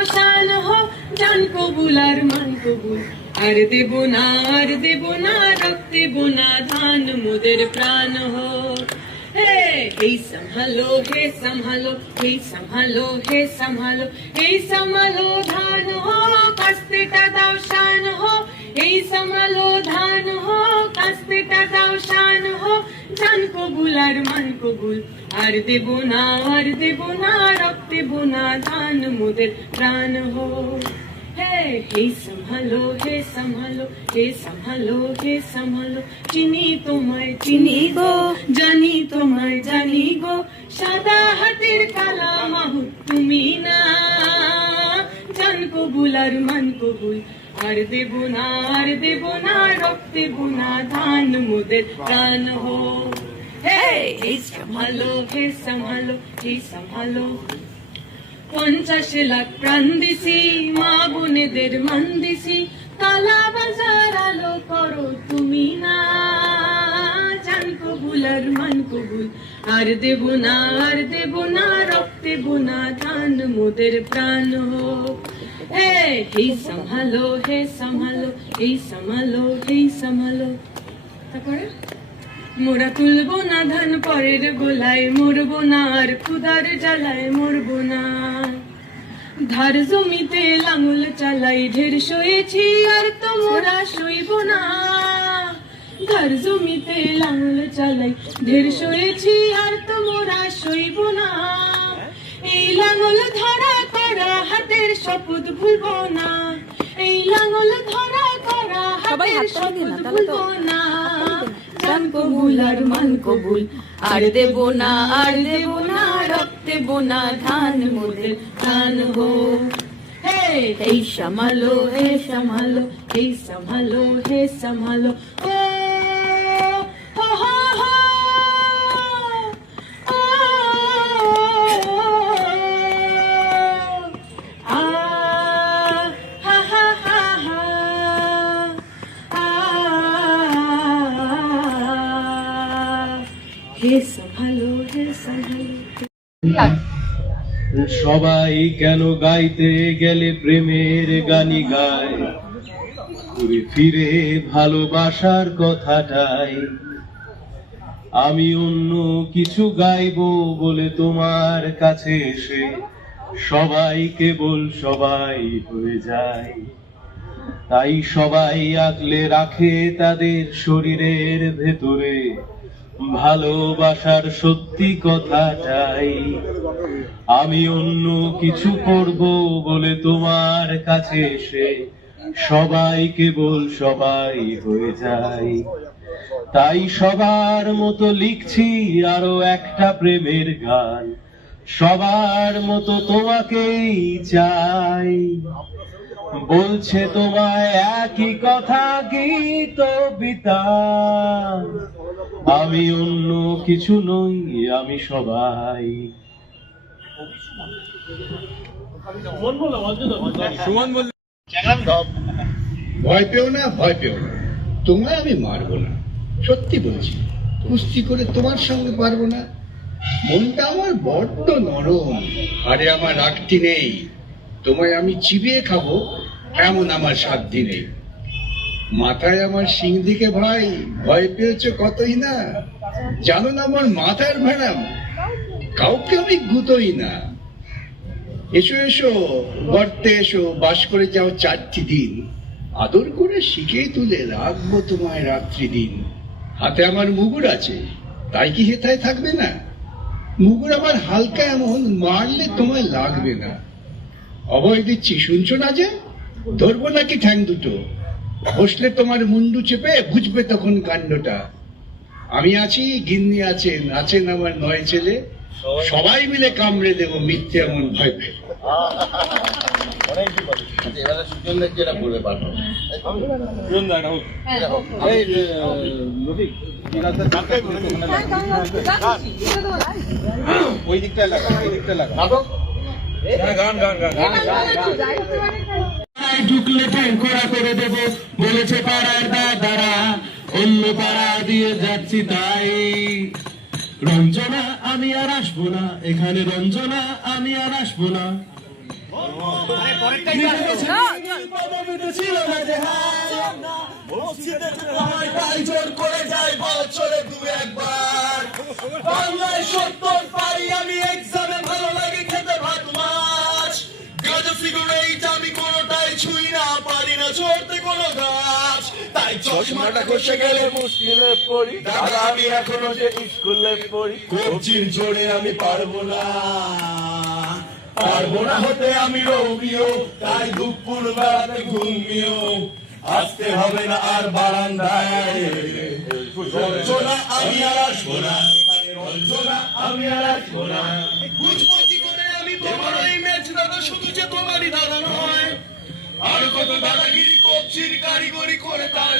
দাও শান হো জান কবুল আর মান কবুল আর দেব না আর দেব না রক্তে বোনা ধান মোদের প্রাণ হো হে এই সম্ভালো হে সম্ভালো এই সম্ভালো হে সম্ভালো এই সম্ভালো ধান হো কাস্তেটা দাও শান হো এই সম্ভালো ধান হো কাস্তেটা দাও শান হো জান কবুল আর মান কবুল। আর দেব না, আর দেব না রক্তে না ধান মোদের প্রাণ হো। হে সম্ভালো হে সম্ভালো হে সম্ভালো হে সম্ভালো চিনি তোমায়, চিনি গো, জানি তোমায়, জানি গো, সাদা হাতের কালা মাহু তুমি না। কবুল আর মান কবুল আর দেব না আর দেব না রক্তে বোনা ধান মোদের প্রাণ হো হে হে সম্ভালো হে সম্ভালো হে সম্ভালো পঞ্চাশ লাখ প্রাণ দিছি মা বোনেদের মান দিছি। কালা বাজার আলো করো তুমি না। জান কবুল আর মান কবুল আর দেব না আর দেব না রক্তে বোনা ধান মোদের প্রাণ হোক। মোরা না ধান পরের গোলায়, মরবো না আর ক্ষুদার জ্বালায়, মরবো না। ধার জমিতে লাঙল চালাই, ঢের শুয়েছি আর তো মোরা শুইব না। ধার জমিতে লাঙল চালাই, ঢের শুয়েছি আর তো মোরা শুইব না। এই লাঙল ধরা করা হাতের শপথ ভুলবো না। এই লাঙল ধরা করা হাতের শপথ ভুলবো না। জান কবুল আর মান কবুল আর দেব না আর দেব না রক্তে বোনা ধান মোদের ধান গো। হে হে সামালো হে সামালো হে সামালো হে সামালো ও সবাই কেন গাইতে গেলে প্রেমের গানি গায়? ঘুরে ফিরে ভালোবাসার কথাটাই। আমি অন্য কিছু গাইবো বলে তোমার কাছে এসে সবাই কেবল সবাই হয়ে যায়। তাই সবাই আগলে রাখে তাদের শরীরের ভেতরে। ভালোবাসার সত্যি কথাটাই আমি অন্য কিছু করব বলে তোমার কাছে এসে সবাই কেবল সবাই হয়ে যায়। তাই সবার মতো লিখছি আরও একটা প্রেমের গান। সবার মতো তোমাকেই চাই। বলছে তোমায় একই কথা গীত বিতা আমি অন্য কিছু নই আমি সবাই। ভয় পেও না ভয় পেও না। তোমায় আমি মারবো না। সত্যি বলছি কুস্তি করে তোমার সঙ্গে পারব না। মনটা আমার বড্ড নরম। আরে আমার রাখতি নেই। তোমায় আমি চিবিয়ে খাব এমন আমার সাধ্যি নেই। মাথায় আমার সিং দিকে ভাই, ভয় পেয়েছ কতই না? জানো না আমার মাথার ভেড়াম কাউকে আমি গুতোই না। এসো এসো, গর্তে এসো, বাস করে যাও চারটি দিন। আদর করে শিখে তুলে রাখব তোমায় রাত্রি দিন। হাতে আমার মুগুর আছে, তাই কি হেথায় থাকবে না? মুগুর আমার হালকা এমন, মারলে তোমায় লাগবে না। অভয় দিচ্ছি, শুনছো না যে? ধরবো নাকি ঠ্যাং দুটো? বসলে তোমার মুন্ডু চেপে বুঝবে তখন কাণ্ডটা। আমি আছি গিন্নি আছেন আছেন আমার নয় ছেলে। সবাই মিলে কামড়ে দেবো মিথ্যে এমন ভয় পেয়ে। ওই দিকটা লাগা ওই দিকটা লাগা। গান গান গান পাড়ায় ঢুকলে ঠ্যাং খোড়া করে দেব বলেছে পাড়ার দাদারা অন্য পাড়া দিয়ে যাচ্ছি তাই রঞ্জনা আমি আর আসব না এখানে রঞ্জনা আমি আর আসব না ছিল না যে কোনোটাই ছুঁই না পারি না চড়তে কোনো গাছ। তাই চশমাটা ঘষে গেলে মুশকিলে পড়ি। দাদা আমি এখনও যে স্কুলে পড়ি। কবজির জোরে আমি পারব না। পারব না হতে আমি রোমিও তাই দুপুর বেলাতে ঘুমিও। আসতে হবে না আর বারান্দায়। রঞ্জনা আমি আর আসব না। রঞ্জনা আমি আর আসব না। বুঝব কি করে? আমি তোমার ওই ম্যাচ দাদা শুধু যে তোমারই দাদা নয়। আর কত দাদাগিরি কবজির কারিগরি করে তার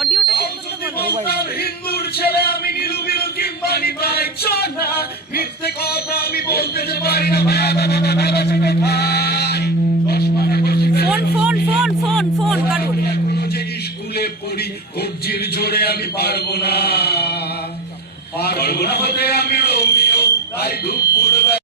অডিওটা বলো? বলতাম হিন্দুর ছেলে আমি নিরুবিরু কিংবা নিতাই চনা মিথ্যে কথা আমি বলতে যে পারি না। ভাই বাবা বাবা চেপে খাই চশমাটা বসে phone phone phone phone phone কাটুন। যে স্কুলে পড়ি কবজির জোরে আমি পারব না। পারব না হতে আমি রোমিও তাই দুপুর